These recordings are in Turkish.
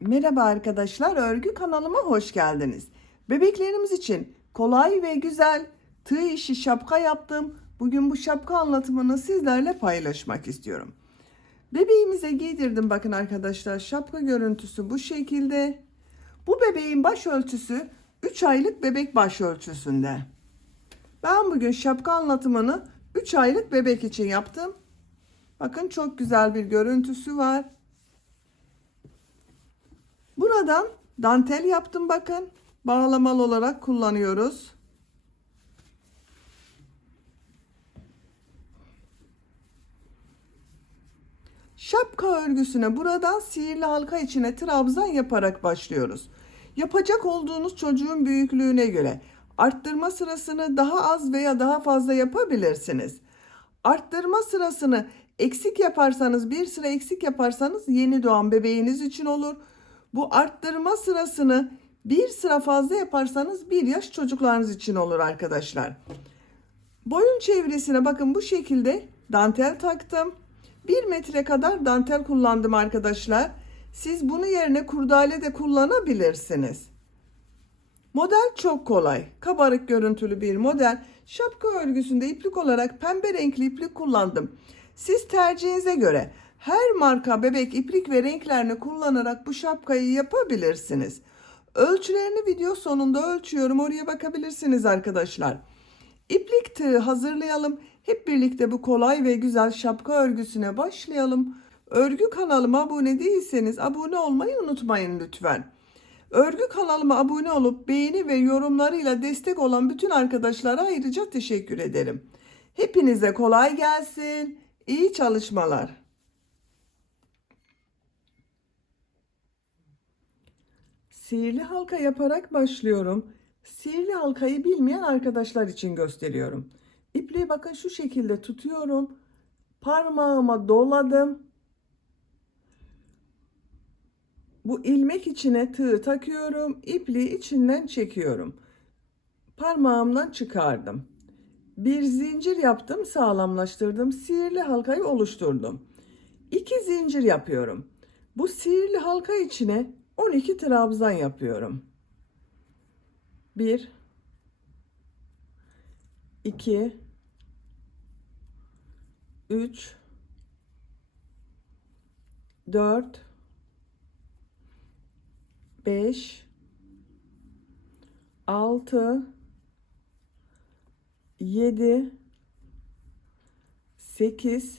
Merhaba arkadaşlar, örgü kanalıma hoş geldiniz. Bebeklerimiz için kolay ve güzel tığ işi şapka yaptım. Bugün bu şapka anlatımını sizlerle paylaşmak istiyorum. Bebeğimize giydirdim, bakın arkadaşlar, şapka görüntüsü bu şekilde. Bu bebeğin baş ölçüsü 3 aylık bebek baş ölçüsünde. Ben bugün şapka anlatımını 3 aylık bebek için yaptım. Bakın çok güzel bir görüntüsü var. Buradan dantel yaptım, bakın. Bağlamalı olarak kullanıyoruz. Şapka örgüsüne buradan sihirli halka içine trabzan yaparak başlıyoruz. Yapacak olduğunuz çocuğun büyüklüğüne göre arttırma sırasını daha az veya daha fazla yapabilirsiniz. Arttırma sırasını eksik yaparsanız, bir sıra eksik yaparsanız yeni doğan bebeğiniz için olur. Bu arttırma sırasını bir sıra fazla yaparsanız 1 yaş çocuklarınız için olur arkadaşlar. Boyun çevresine bakın bu şekilde dantel taktım. 1 metre kadar dantel kullandım arkadaşlar. Siz bunu yerine kurdale de kullanabilirsiniz. Model çok kolay. Kabarık görüntülü bir model. Şapka örgüsünde iplik olarak pembe renkli iplik kullandım. Siz tercihinize göre her marka bebek iplik ve renklerini kullanarak bu şapkayı yapabilirsiniz. Ölçülerini video sonunda ölçüyorum. Oraya bakabilirsiniz arkadaşlar. İplik tığı hazırlayalım. Hep birlikte bu kolay ve güzel şapka örgüsüne başlayalım. Örgü kanalıma abone değilseniz abone olmayı unutmayın lütfen. Örgü kanalıma abone olup beğeni ve yorumlarıyla destek olan bütün arkadaşlara ayrıca teşekkür ederim. Hepinize kolay gelsin. İyi çalışmalar. Sihirli halka yaparak başlıyorum. Sihirli halkayı bilmeyen arkadaşlar için gösteriyorum. İpliği bakın şu şekilde tutuyorum. Parmağıma doladım. Bu ilmek içine tığ takıyorum. İpliği içinden çekiyorum. Parmağımdan çıkardım. Bir zincir yaptım, sağlamlaştırdım. Sihirli halkayı oluşturdum. 2 zincir yapıyorum. Bu sihirli halka içine 12 trabzan yapıyorum. 1 2 3 4 5 6 7 8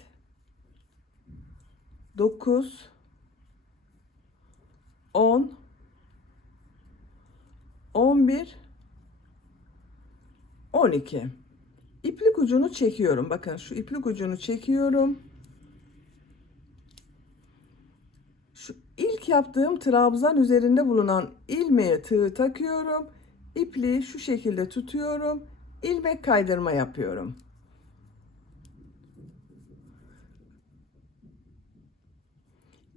9 10 11 12. İplik ucunu çekiyorum. Bakın şu iplik ucunu çekiyorum. Şu ilk yaptığım trabzan üzerinde bulunan ilmeğe tığ takıyorum. İpliği şu şekilde tutuyorum. İlmek kaydırma yapıyorum.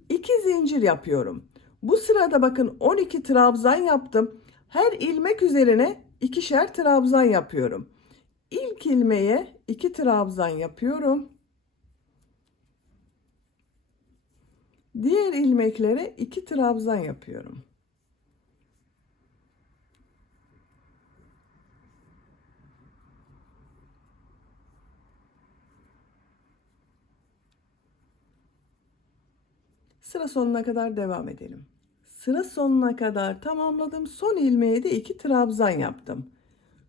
2 zincir yapıyorum. Bu sırada bakın 12 trabzan yaptım. Her ilmek üzerine ikişer trabzan yapıyorum. İlk ilmeğe 2 trabzan yapıyorum. Diğer ilmeklere 2 trabzan yapıyorum. Sıra sonuna kadar devam edelim. Sıra sonuna kadar tamamladım. Son ilmeğe de 2 trabzan yaptım.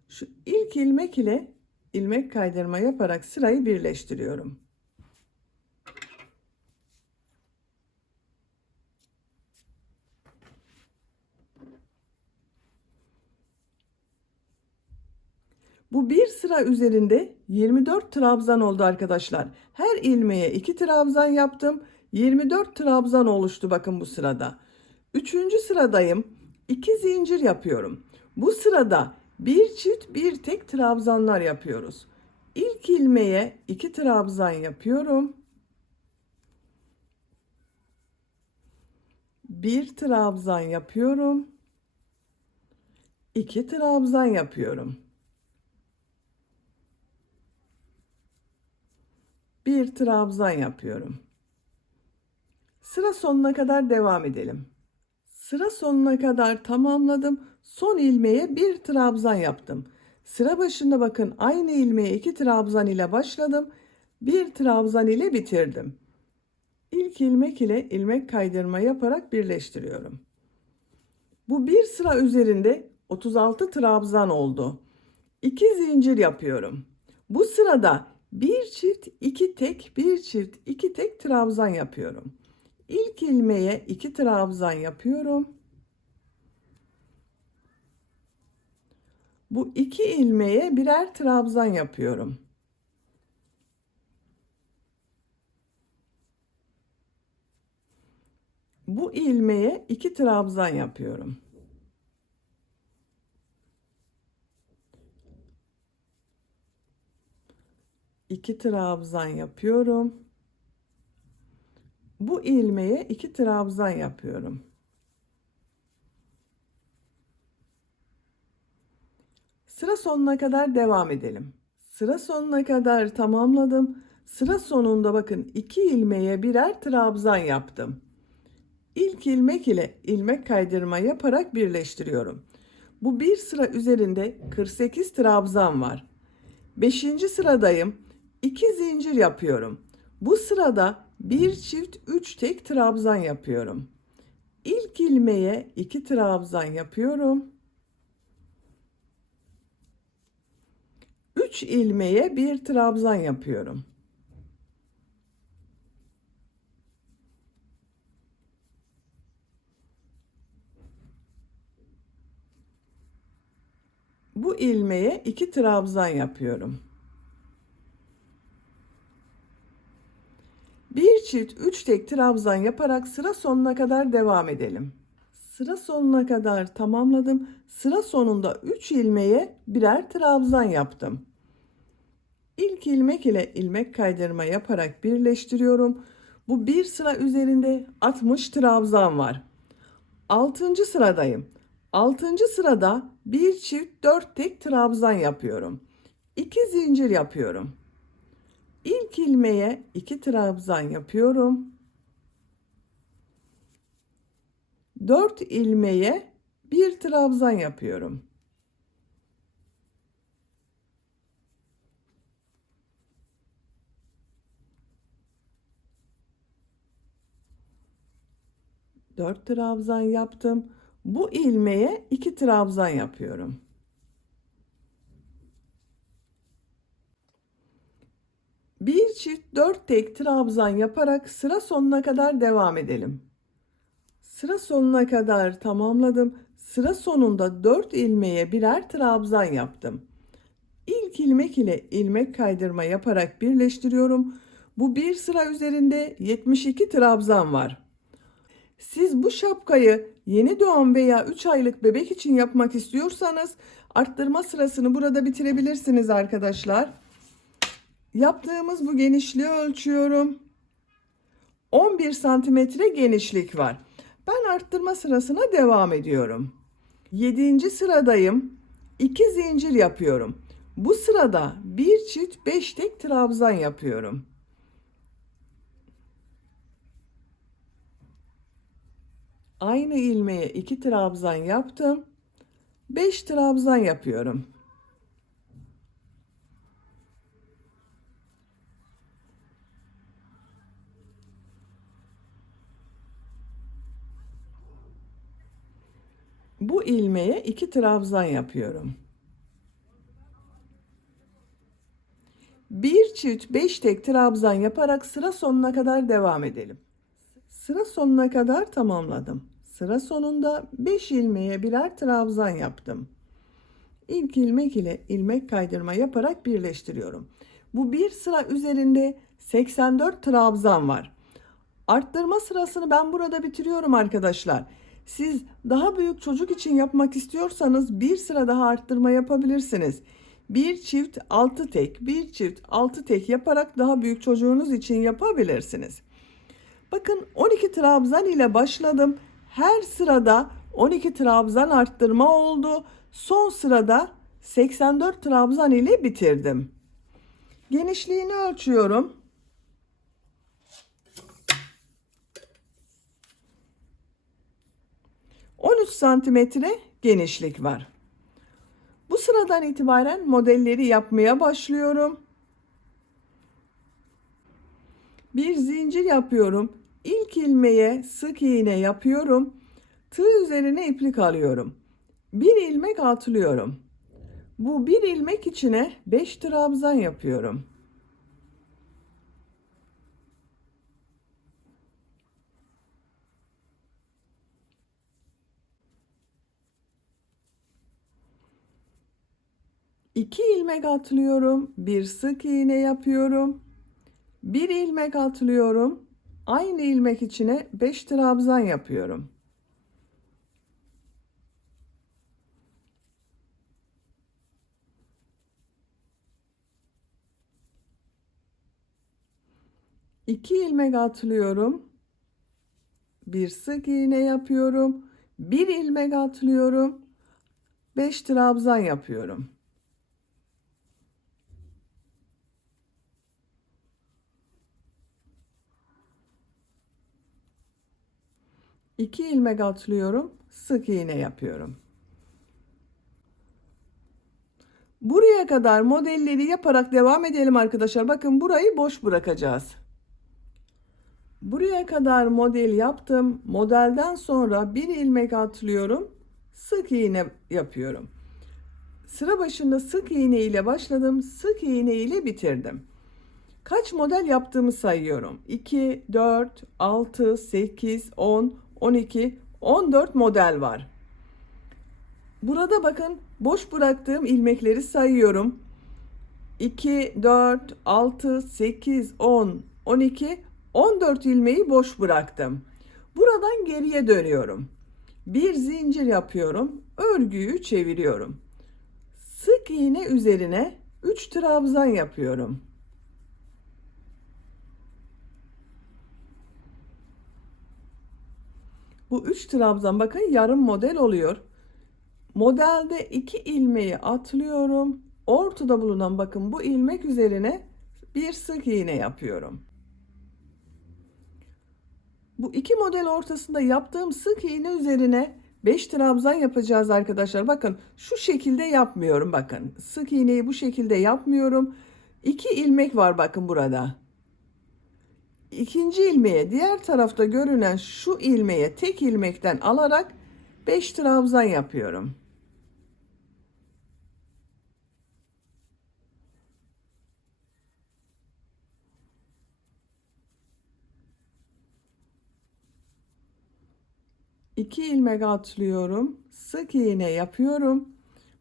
Şu ilk ilmek ile ilmek kaydırma yaparak sırayı birleştiriyorum. Bu bir sıra üzerinde 24 trabzan oldu arkadaşlar. Her ilmeğe 2 trabzan yaptım. 24 trabzan oluştu bakın bu sırada. Üçüncü sıradayım. 2 zincir yapıyorum. Bu sırada bir çift bir tek trabzanlar yapıyoruz. İlk ilmeğe 2 trabzan yapıyorum. Bir trabzan yapıyorum. 2 trabzan yapıyorum. Bir trabzan yapıyorum. Sıra sonuna kadar devam edelim. Sıra sonuna kadar tamamladım. Son ilmeğe bir trabzan yaptım. Sıra başında bakın aynı ilmeğe 2 trabzan ile başladım. Bir trabzan ile bitirdim. İlk ilmek ile ilmek kaydırma yaparak birleştiriyorum. Bu bir sıra üzerinde 36 trabzan oldu. 2 zincir yapıyorum. Bu sırada bir çift 2 tek, bir çift 2 tek trabzan yapıyorum. İlk ilmeğe 2 trabzan yapıyorum. Bu 2 ilmeğe birer trabzan yapıyorum. Bu ilmeğe 2 trabzan yapıyorum. İki trabzan yapıyorum. Bu ilmeğe 2 trabzan yapıyorum. Sıra sonuna kadar devam edelim. Sıra sonuna kadar tamamladım. Sıra sonunda bakın 2 ilmeğe birer trabzan yaptım. İlk ilmek ile ilmek kaydırma yaparak birleştiriyorum. Bu bir sıra üzerinde 48 trabzan var. 5. sıradayım. 2 zincir yapıyorum. Bu sırada bir çift 3 tek trabzan yapıyorum. İlk ilmeğe 2 trabzan yapıyorum. 3 ilmeğe bir trabzan yapıyorum. Bu ilmeğe 2 trabzan yapıyorum. Bir çift 3 tek trabzan yaparak sıra sonuna kadar devam edelim. Sıra sonuna kadar tamamladım. Sıra sonunda 3 ilmeğe birer trabzan yaptım. İlk ilmek ile ilmek kaydırma yaparak birleştiriyorum. Bu bir sıra üzerinde 60 trabzan var. 6. sıradayım. 6. sırada bir çift 4 tek trabzan yapıyorum. 2 zincir yapıyorum. İlk ilmeğe 2 trabzan yapıyorum. 4 ilmeğe bir trabzan yapıyorum. Dört trabzan yaptım. Bu ilmeğe 2 trabzan yapıyorum. Bir çift 4 tek trabzan yaparak sıra sonuna kadar devam edelim. Sıra sonuna kadar tamamladım. Sıra sonunda 4 ilmeğe birer trabzan yaptım. İlk ilmek ile ilmek kaydırma yaparak birleştiriyorum. Bu bir sıra üzerinde 72 trabzan var. Siz bu şapkayı yeni doğan veya 3 aylık bebek için yapmak istiyorsanız arttırma sırasını burada bitirebilirsiniz arkadaşlar. Yaptığımız bu genişliği ölçüyorum. 11 santimetre genişlik var. Ben arttırma sırasına devam ediyorum. 7. sıradayım. 2 zincir yapıyorum. Bu sırada bir çift 5 tek trabzan yapıyorum. Aynı ilmeğe 2 trabzan yaptım. 5 trabzan yapıyorum. Bu ilmeğe 2 trabzan yapıyorum. Bir çift 5 tek trabzan yaparak sıra sonuna kadar devam edelim. Sıra sonuna kadar tamamladım. Sıra sonunda 5 ilmeğe birer trabzan yaptım. İlk ilmek ile ilmek kaydırma yaparak birleştiriyorum. Bu bir sıra üzerinde 84 trabzan var. Arttırma sırasını ben burada bitiriyorum arkadaşlar. Siz daha büyük çocuk için yapmak istiyorsanız bir sıra daha arttırma yapabilirsiniz. Bir çift 6 tek, bir çift 6 tek yaparak daha büyük çocuğunuz için yapabilirsiniz. Bakın 12 trabzan ile başladım. Her sırada 12 trabzan arttırma oldu. Son sırada 84 trabzan ile bitirdim. Genişliğini ölçüyorum. 13 santimetre genişlik var. Bu sıradan itibaren modelleri yapmaya başlıyorum. Bir zincir yapıyorum. İlk ilmeğe sık iğne yapıyorum. Tığ üzerine iplik alıyorum. Bir ilmek atlıyorum. Bu bir ilmek içine 5 trabzan yapıyorum. İki ilmek atlıyorum. Bir sık iğne yapıyorum. Bir ilmek atlıyorum. Aynı ilmek içine 5 trabzan yapıyorum. İki ilmek atlıyorum. Bir sık iğne yapıyorum. Bir ilmek atlıyorum. 5 trabzan yapıyorum. İki ilmek atlıyorum. Sık iğne yapıyorum. Buraya kadar modelleri yaparak devam edelim arkadaşlar. Bakın burayı boş bırakacağız. Buraya kadar model yaptım. Modelden sonra bir ilmek atlıyorum. Sık iğne yapıyorum. Sıra başında sık iğne ile başladım. Sık iğne ile bitirdim. Kaç model yaptığımı sayıyorum. 2, 4, 6, 8, 10, 12, 14 model var. Burada bakın boş bıraktığım ilmekleri sayıyorum. 2, 4, 6, 8, 10, 12, 14 ilmeği boş bıraktım. Buradan geriye dönüyorum. Bir zincir yapıyorum. Örgüyü çeviriyorum. Sık iğne üzerine 3 trabzan yapıyorum. Bu 3 trabzan bakın yarım model oluyor. Modelde 2 ilmeği atlıyorum. Ortada bulunan bakın bu ilmek üzerine bir sık iğne yapıyorum. Bu iki model ortasında yaptığım sık iğne üzerine 5 trabzan yapacağız arkadaşlar. Bakın şu şekilde yapmıyorum bakın. Sık iğneyi bu şekilde yapmıyorum. 2 ilmek var bakın burada. İkinci ilmeğe diğer tarafta görünen şu ilmeğe tek ilmekten alarak 5 trabzan yapıyorum. İki ilmek atlıyorum. Sık iğne yapıyorum.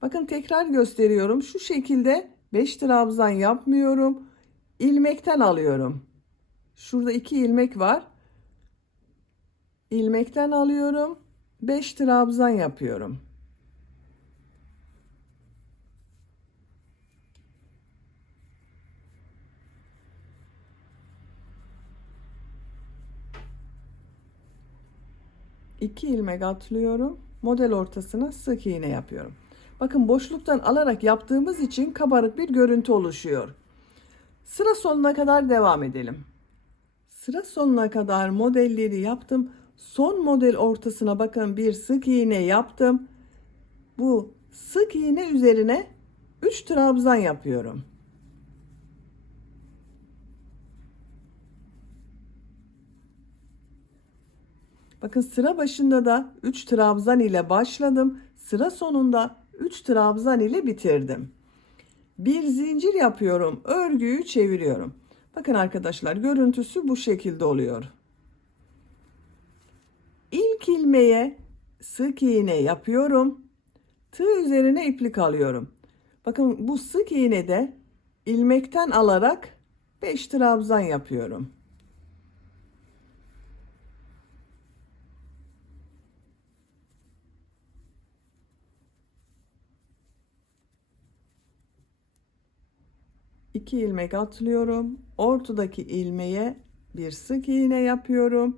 Bakın tekrar gösteriyorum. Şu şekilde 5 trabzan yapmıyorum. İlmekten alıyorum. Şurada 2 ilmek var. İlmekten alıyorum. 5 trabzan yapıyorum. İki ilmek atlıyorum. Model ortasına sık iğne yapıyorum. Bakın boşluktan alarak yaptığımız için kabarık bir görüntü oluşuyor. Sıra sonuna kadar devam edelim. Sıra sonuna kadar modelleri yaptım. Son model ortasına bakın bir sık iğne yaptım. Bu sık iğne üzerine 3 trabzan yapıyorum. Bakın sıra başında da 3 trabzan ile başladım. Sıra sonunda 3 trabzan ile bitirdim. Bir zincir yapıyorum. Örgüyü çeviriyorum. Bakın arkadaşlar görüntüsü bu şekilde oluyor. İlk ilmeğe sık iğne yapıyorum. Tığ üzerine iplik alıyorum. Bakın bu sık iğnede ilmekten alarak 5 trabzan yapıyorum. İki ilmek atlıyorum. Ortadaki ilmeğe bir sık iğne yapıyorum.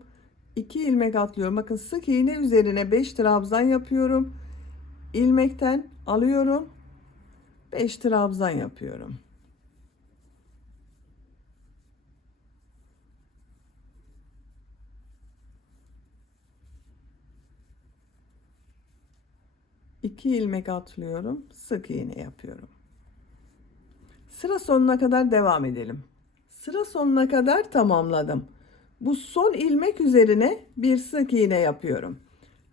2 ilmek atlıyorum. Bakın sık iğne üzerine 5 trabzan yapıyorum. İlmekten alıyorum. 5 trabzan yapıyorum. 2 ilmek atlıyorum, sık iğne yapıyorum. Sıra sonuna kadar devam edelim. Sıra sonuna kadar tamamladım. Bu son ilmek üzerine bir sık iğne yapıyorum.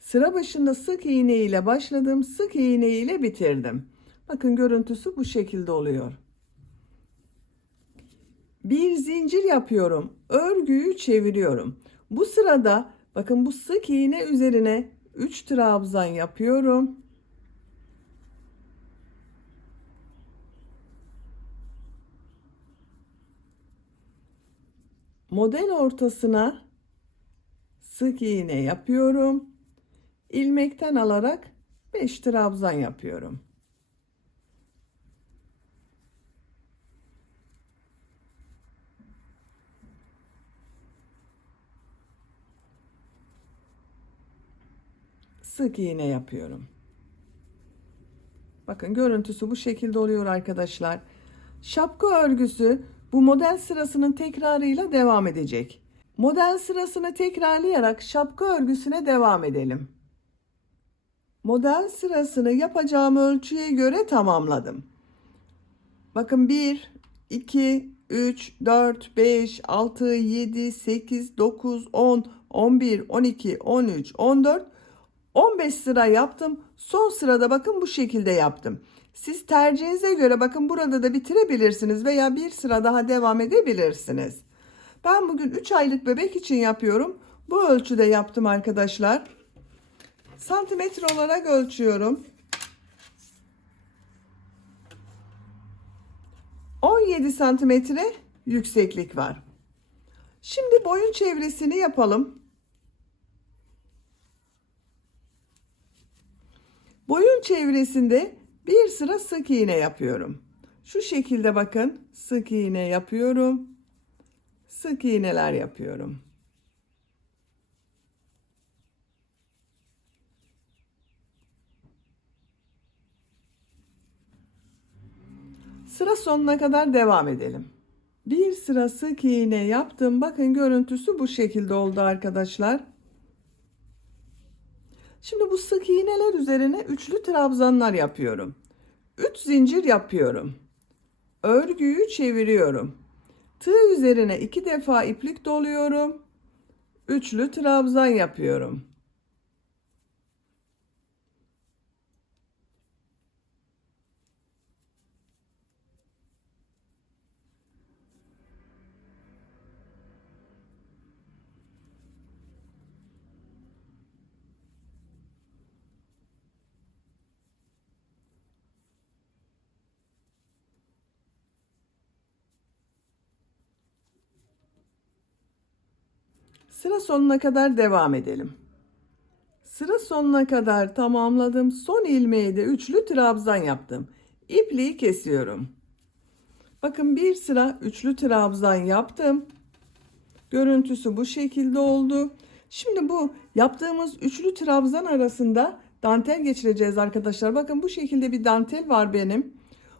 Sıra başında sık iğne ile başladım, sık iğne ile bitirdim. Bakın görüntüsü bu şekilde oluyor. Bir zincir yapıyorum. Örgüyü çeviriyorum. Bu sırada bakın bu sık iğne üzerine 3 trabzan yapıyorum. Model ortasına sık iğne yapıyorum. İlmekten alarak 5 trabzan yapıyorum. Sık iğne yapıyorum. Bakın görüntüsü bu şekilde oluyor arkadaşlar. Şapka örgüsü bu model sırasının tekrarıyla devam edecek. Model sırasını tekrarlayarak şapka örgüsüne devam edelim. Model sırasını yapacağım ölçüye göre tamamladım. Bakın 1, 2, 3, 4, 5, 6, 7, 8, 9, 10, 11, 12, 13, 14, 15 sıra yaptım. Son sırada bakın bu şekilde yaptım. Siz tercihinize göre bakın burada da bitirebilirsiniz veya bir sıra daha devam edebilirsiniz. Ben bugün 3 aylık bebek için yapıyorum. Bu ölçüde yaptım arkadaşlar. Santimetre olarak ölçüyorum. 17 santimetre yükseklik var. Şimdi boyun çevresini yapalım. Boyun çevresinde bir sıra sık iğne yapıyorum. Şu şekilde bakın sık iğne yapıyorum. Sık iğneler yapıyorum. Sıra sonuna kadar devam edelim. Bir sıra sık iğne yaptım. Bakın görüntüsü bu şekilde oldu arkadaşlar. Şimdi bu sık iğneler üzerine üçlü trabzanlar yapıyorum. 3 zincir yapıyorum. Örgüyü çeviriyorum. Tığ üzerine 2 defa iplik doluyorum. Üçlü trabzan yapıyorum. Sıra sonuna kadar devam edelim. Sıra sonuna kadar tamamladım. Son ilmeği de üçlü trabzan yaptım. İpliği kesiyorum. Bakın bir sıra üçlü trabzan yaptım. Görüntüsü bu şekilde oldu. Şimdi bu yaptığımız üçlü trabzan arasında dantel geçireceğiz arkadaşlar. Bakın bu şekilde bir dantel var benim.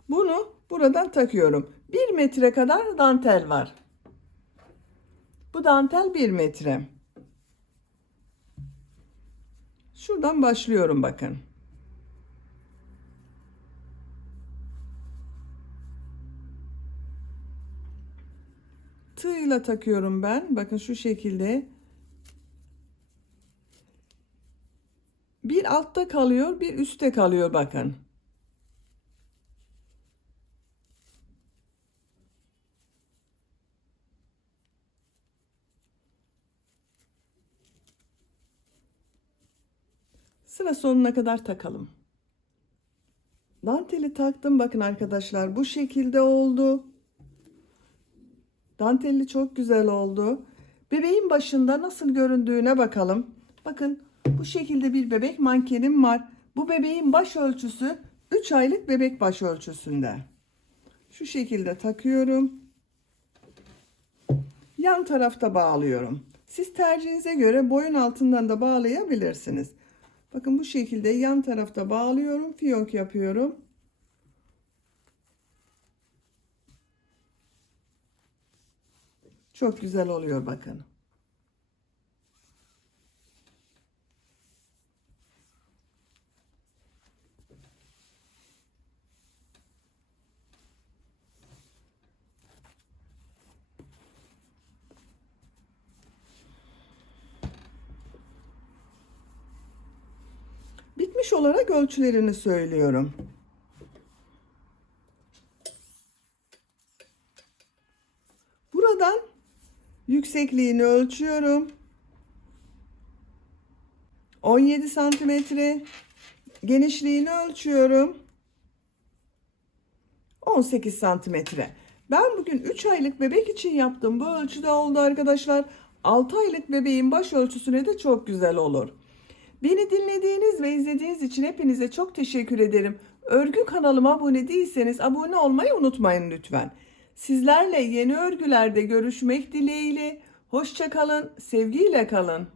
Bunu buradan takıyorum. 1 metre kadar dantel var. Bu dantel 1 metre. Şuradan başlıyorum bakın. Tığla takıyorum ben. Bakın şu şekilde. Bir altta kalıyor, bir üstte kalıyor bakın. Sıra sonuna kadar takalım. Danteli taktım. Bakın arkadaşlar bu şekilde oldu. Dantelli çok güzel oldu. Bebeğin başında nasıl göründüğüne bakalım. Bakın bu şekilde bir bebek mankenim var. Bu bebeğin baş ölçüsü 3 aylık bebek baş ölçüsünde. Şu şekilde takıyorum. Yan tarafta bağlıyorum. Siz tercihinize göre boyun altından da bağlayabilirsiniz. Bakın bu şekilde yan tarafta bağlıyorum. Fiyonk yapıyorum. Çok güzel oluyor bakın. geniş olarak ölçülerini söylüyorum. Buradan yüksekliğini ölçüyorum. 17 santimetre. Genişliğini ölçüyorum. 18 santimetre. Ben bugün 3 aylık bebek için yaptığım bu ölçüde oldu arkadaşlar. 6 aylık bebeğin baş ölçüsüne de çok güzel olur. Beni dinlediğiniz ve izlediğiniz için hepinize çok teşekkür ederim. Örgü kanalıma abone değilseniz abone olmayı unutmayın lütfen. Sizlerle yeni örgülerde görüşmek dileğiyle. Hoşça kalın, sevgiyle kalın.